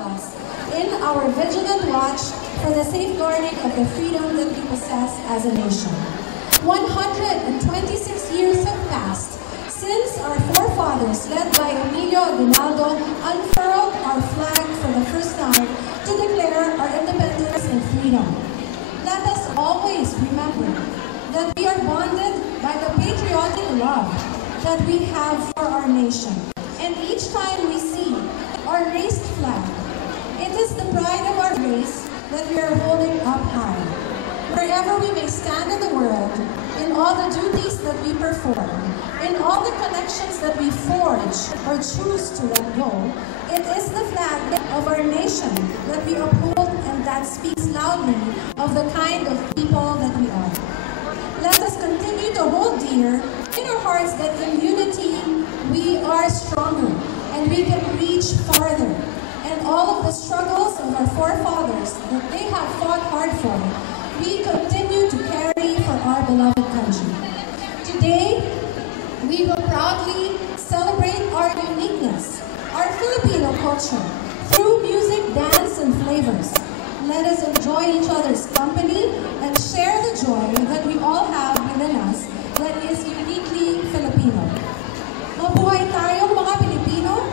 us in our vigilant watch for the safeguarding of the freedom that we possess as a nation. 126 years have passed since our forefathers, led by Emilio Aguinaldo, unfurled our flag for the first time to declare our independence and freedom. Let us always remember that we are bonded by the patriotic love that we have for our nation. And each time we see our raised flag, it is the pride of our race that we are holding up high. Wherever we may stand in the world, in all the duties that we perform, in all the connections that we forge or choose to let go, it is the flag of our nation that we uphold, and that speaks loudly of the kind of people that we are. Let us continue to hold dear in our hearts that in unity we are stronger and we can reach farther. And all of the struggles of our forefathers that they have fought hard for, we continue to carry for our beloved country. Today, we will proudly celebrate our uniqueness, our Filipino culture, through music, dance, and flavors. Let us enjoy each other's company and share the joy that we all have within us that is uniquely Filipino. Mabuhay tayong mga Pilipino!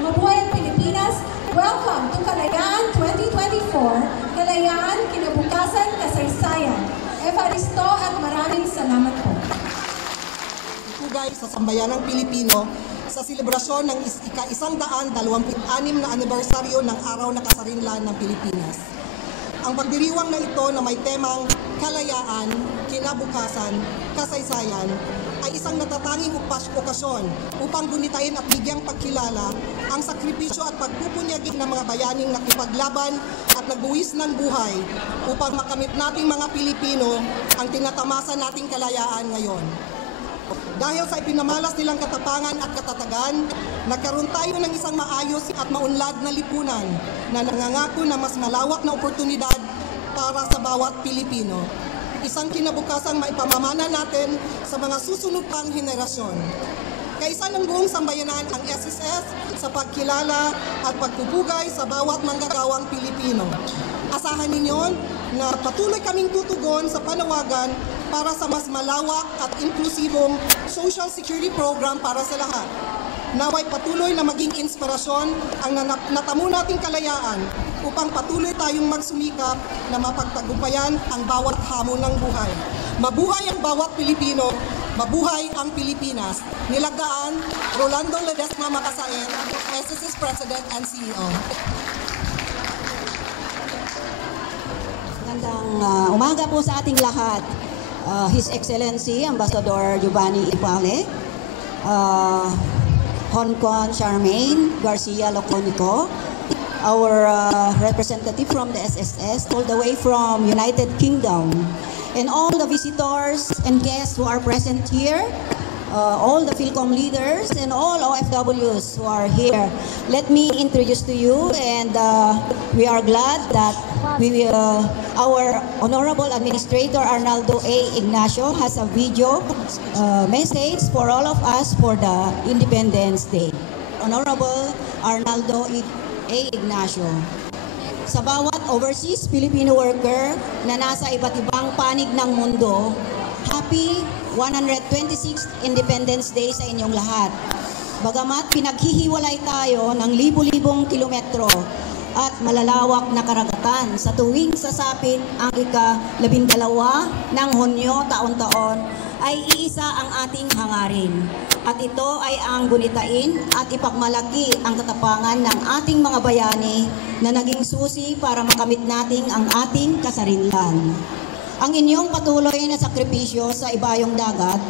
Mabuhay ang Pilipinas! Welcome to Kalayaan 2024, Kalayaan, Kinabukasan, Kasaysayan. Evaristo at maraming salamat po. Pugay sa sambayanang Pilipino sa selebrasyon ng ika-126 na anibersaryo ng Araw na Kasarinlan ng Pilipinas. Ang pagdiriwang na ito na may temang kalayaan, kinabukasan, kasaysayan ay isang natatanging okasyon upang gunitain at bigyang pagkilala ang sakripisyo at pagpupunyagi ng mga bayaning nakipaglaban at nagbuwis ng buhay upang makamit nating mga Pilipino ang tinatamasa nating kalayaan ngayon. Dahil sa ipinamalas nilang katapangan at katatagan, nagkaroon tayo ng isang maayos at maunlad na lipunan na nangangako na mas malawak na oportunidad para sa bawat Pilipino. Isang kinabukasang maipamamana natin sa mga susunod pang henerasyon. Kaisa ng buong sambayanan ang SSS sa pagkilala at pagpupugay sa bawat manggagawang Pilipino. Asahan ninyo na patuloy kaming tutugon sa panawagan para sa mas malawak at inklusibong social security program para sa lahat. Naway patuloy na maging inspirasyon ang natamo nating kalayaan upang patuloy tayong magsumikap na mapagtagumpayan ang bawat hamon ng buhay. Mabuhay ang bawat Pilipino, mabuhay ang Pilipinas. Nilagdaan, Rolando Ledesma Makasain, SSS President and CEO. Magandang umaga po sa ating lahat. His Excellency Ambassador Giovanni Ipale, Hong Kong Charmaine Garcia Loconico, our representative from the SSS, all the way from United Kingdom, and all the visitors and guests who are present here, all the Philcom leaders and all OFWs who are here. Let me introduce to you, and we are glad that our Honorable Administrator Arnaldo A. Ignacio has a video message for all of us for the Independence Day. Honorable Arnaldo A. Ignacio. Sa bawat overseas Filipino worker na nasa iba't ibang panig ng mundo, happy 126th Independence Day sa inyong lahat. Bagamat pinaghihiwalay tayo ng libu-libong kilometro at malalawak na karagatan sa tuwing sasapit ang ika-12 ng Hunyo taon-taon, ay iisa ang ating hangarin. At ito ay ang gunitain at ipagmalaki ang katapangan ng ating mga bayani na naging susi para makamit natin ang ating kasarinlan. Ang inyong patuloy na sakripisyo sa ibayong dagat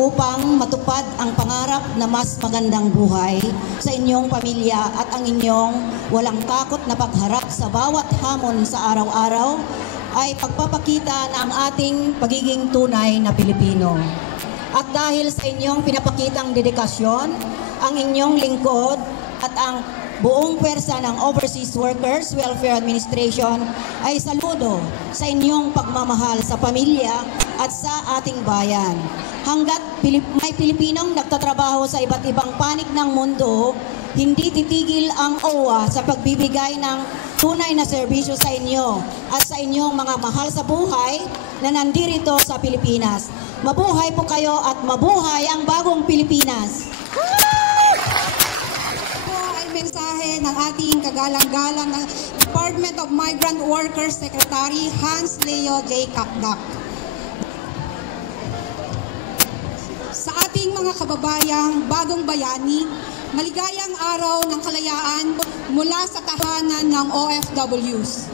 upang matupad ang pangarap na mas magandang buhay sa inyong pamilya at ang inyong walang takot na pagharap sa bawat hamon sa araw-araw ay pagpapakita na ang ating pagiging tunay na Pilipino. At dahil sa inyong pinapakitang dedikasyon, ang inyong lingkod at ang buong pwersa ng Overseas Workers Welfare Administration ay saludo sa inyong pagmamahal sa pamilya at sa ating bayan. Hanggat may Pilipinong nagtatrabaho sa iba't ibang panig ng mundo, hindi titigil ang OWA sa pagbibigay ng tunay na serbisyo sa inyo at sa inyong mga mahal sa buhay na nandirito sa Pilipinas. Mabuhay po kayo at mabuhay ang bagong Pilipinas! Ito ay mensahe ng ating kagalang-galang na Department of Migrant Workers Secretary Hans Leo J. Kakdak. Sa ating mga kababayang bagong bayani, maligayang araw ng kalayaan mula sa tahanan ng OFWs.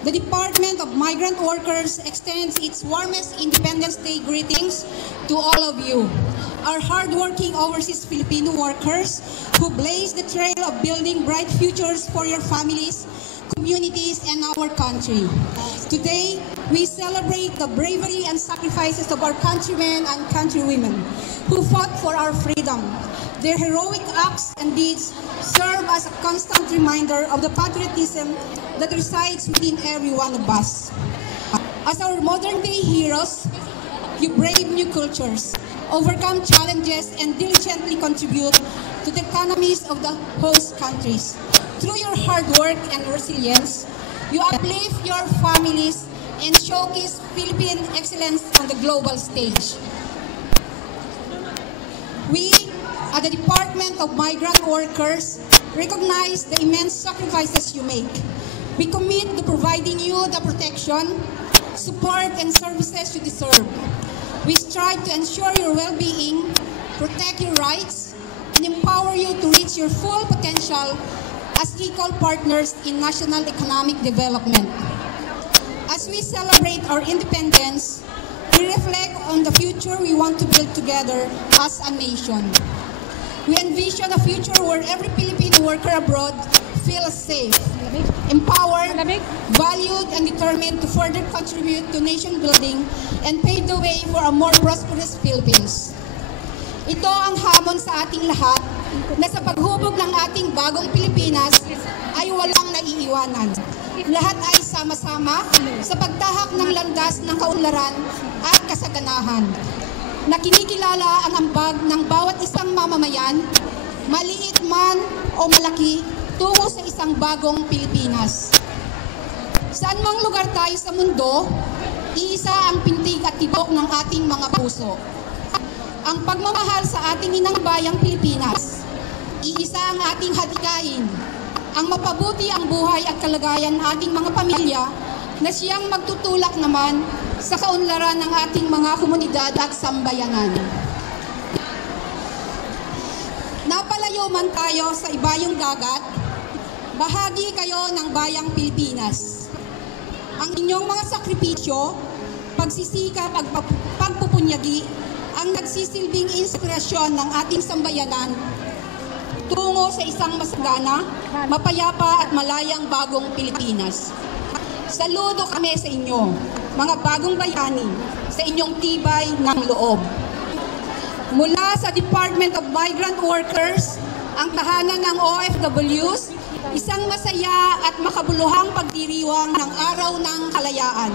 The Department of Migrant Workers extends its warmest Independence Day greetings to all of you, our hardworking overseas Filipino workers who blaze the trail of building bright futures for your families, communities, and our country. Today, we celebrate the bravery and sacrifices of our countrymen and countrywomen who fought for our freedom. Their heroic acts and deeds serve as a constant reminder of the patriotism that resides within every one of us. As our modern-day heroes, you brave new cultures, overcome challenges, and diligently contribute to the economies of the host countries. Through your hard work and resilience, you uplift your families and showcase Philippine excellence on the global stage. We, at the Department of Migrant Workers, recognize the immense sacrifices you make. We commit to providing you the protection, support, and services you deserve. We strive to ensure your well-being, protect your rights, and empower you to reach your full potential as equal partners in national economic development. As we celebrate our independence, we reflect on the future we want to build together as a nation. We envision a future where every Filipino worker abroad feels safe, empowered, valued, and determined to further contribute to nation building and pave the way for a more prosperous Philippines. Ito ang hamon sa ating lahat na sa paghubog ng ating bagong Pilipinas ay walang naiiwanan. Lahat ay sama-sama sa pagtahak ng landas ng kaunlaran at kasaganahan. Na kinikilala ang ambag ng bawat isang mamamayan, maliit man o malaki, tungo sa isang bagong Pilipinas. Saan mang lugar tayo sa mundo, iisa ang pintig at tibok ng ating mga puso. Ang pagmamahal sa ating inang bayang Pilipinas, iisa ang ating hadikain, ang mapabuti ang buhay at kalagayan ng ating mga pamilya na siyang magtutulak naman sa kaunlaran ng ating mga komunidad at sambayanan. Napalayo man tayo sa ibayong dagat, bahagi kayo ng bayang Pilipinas. Ang inyong mga sakripisyo, pagsisikap at pagpupunyagi ang nagsisilbing inspirasyon ng ating sambayanan tungo sa isang masagana, mapayapa at malayang bagong Pilipinas. Saludo kami sa inyo, mga bagong bayani, sa inyong tibay ng loob. Mula sa Department of Migrant Workers, ang tahanan ng OFWs, isang masaya at makabuluhang pagdiriwang ng Araw ng Kalayaan.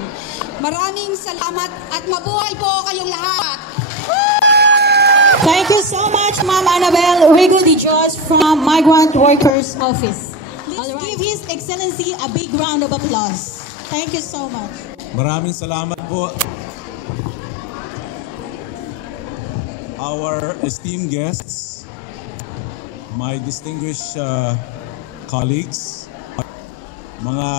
Maraming salamat at mabuhay po kayong lahat! Thank you so much, Ma'am Annabel Rigo de Dios from Migrant Workers Office. Let's give His Excellency a big round of applause. Thank you so much. Maraming salamat po. Our esteemed guests, my distinguished colleagues, mga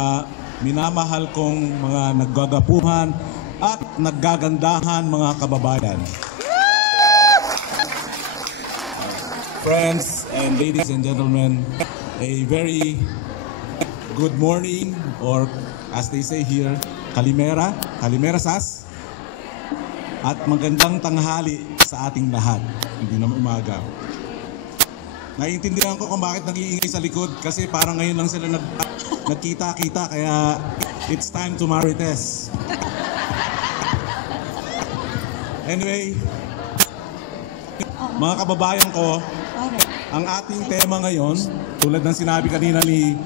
minamahal kong mga naggagapuhan at naggagandahan mga kababayan. Friends and ladies and gentlemen, a very good morning, or as they say here, kalimera, kalimera sas, at magandang tanghali sa ating lahat, hindi naman umaga. Naiintindihan ko kung bakit nag-iingay sa likod kasi parang ngayon lang sila nagkita-kita, kaya it's time to marites. Anyway, mga kababayan ko, ang ating tema ngayon, tulad ng sinabi kanina ni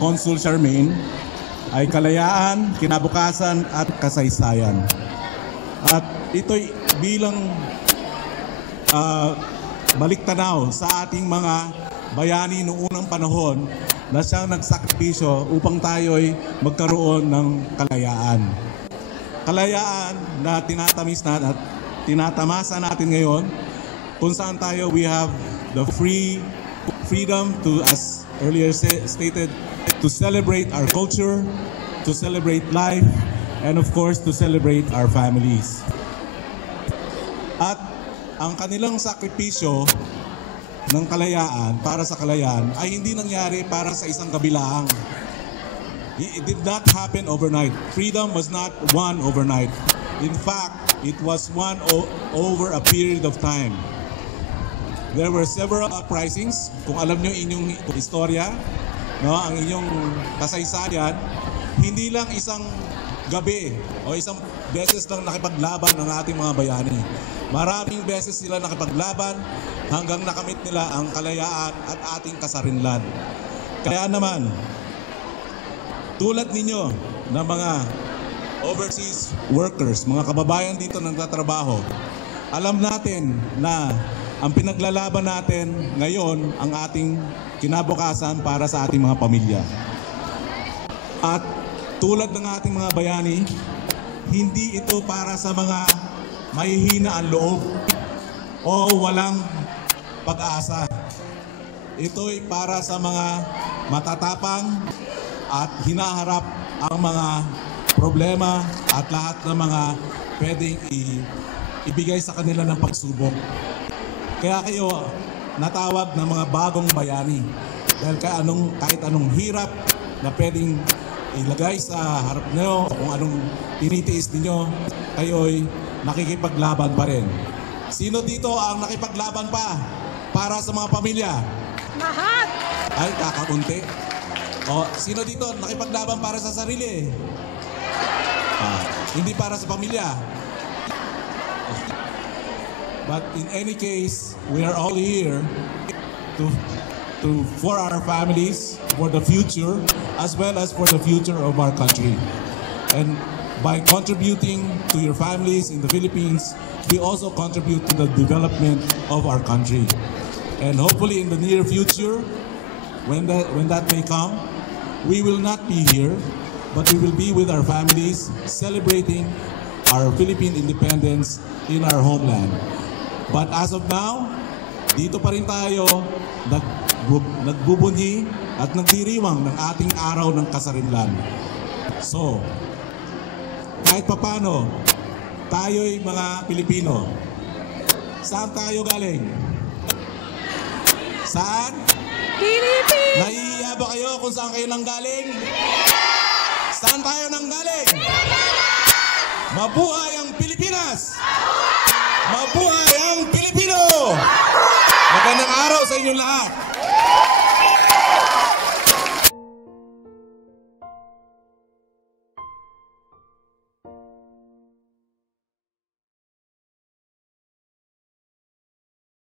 Consul Charmaine, ay kalayaan, kinabukasan at kasaysayan. At ito'y bilang baliktanaw sa ating mga bayani noong unang panahon na siyang nagsakripisyo upang tayo'y magkaroon ng kalayaan. Kalayaan na tinatamis na at tinatamasa natin ngayon, kung saan tayo we have the freedom to, as earlier stated, to celebrate our culture, to celebrate life, and of course to celebrate our families. At ang kanilang sakripisyo ng kalayaan, para sa kalayaan, ay hindi nangyari para sa isang gabi lang. It did not happen overnight. Freedom was not won overnight. In fact, it was won over a period of time. There were several uprisings. Kung alam nyo inyong istorya, no, ang inyong kasaysayan, hindi lang isang gabi o isang beses lang nakipaglaban ng ating mga bayani. Maraming beses sila nakipaglaban hanggang nakamit nila ang kalayaan at ating kasarinlan. Kaya naman, tulad ninyo na mga overseas workers, mga kababayan dito nagtatrabaho, alam natin na ang pinaglalaban natin ngayon ang ating kinabukasan para sa ating mga pamilya. At tulad ng ating mga bayani, hindi ito para sa mga mahihina ang loob o walang pag-asa. Ito'y para sa mga matatapang at hinaharap ang mga problema at lahat ng mga pwedeng ibigay sa kanila ng pagsubok. Kaya kayo natawag na mga bagong bayani. Dahil kahit anong hirap na pwedeng ilagay sa harap nyo, kung anong tinitiis ninyo, kayo'y nakikipaglaban pa rin. Sino dito ang nakipaglaban pa para sa mga pamilya? Lahat! Ay, kakaunti. O, sino dito nakipaglaban para sa sarili? Hindi para sa pamilya. But in any case, we are all here for our families, for the future, as well as for the future of our country. And by contributing to your families in the Philippines, we also contribute to the development of our country. And hopefully in the near future, when that may come, we will not be here, but we will be with our families celebrating our Philippine independence in our homeland. But as of now, dito pa rin tayo nagbubunyi at nagdiriwang ng ating araw ng kasarinlan. So, kahit papano, tayo'y mga Pilipino. Saan tayo galing? Saan? Pilipinas! Nahihiya ba kayo kung saan kayo nanggaling? Saan tayo nanggaling? Mabuhay ang Pilipinas! Mabuhay ang Pilipino! Magandang araw sa inyong lahat!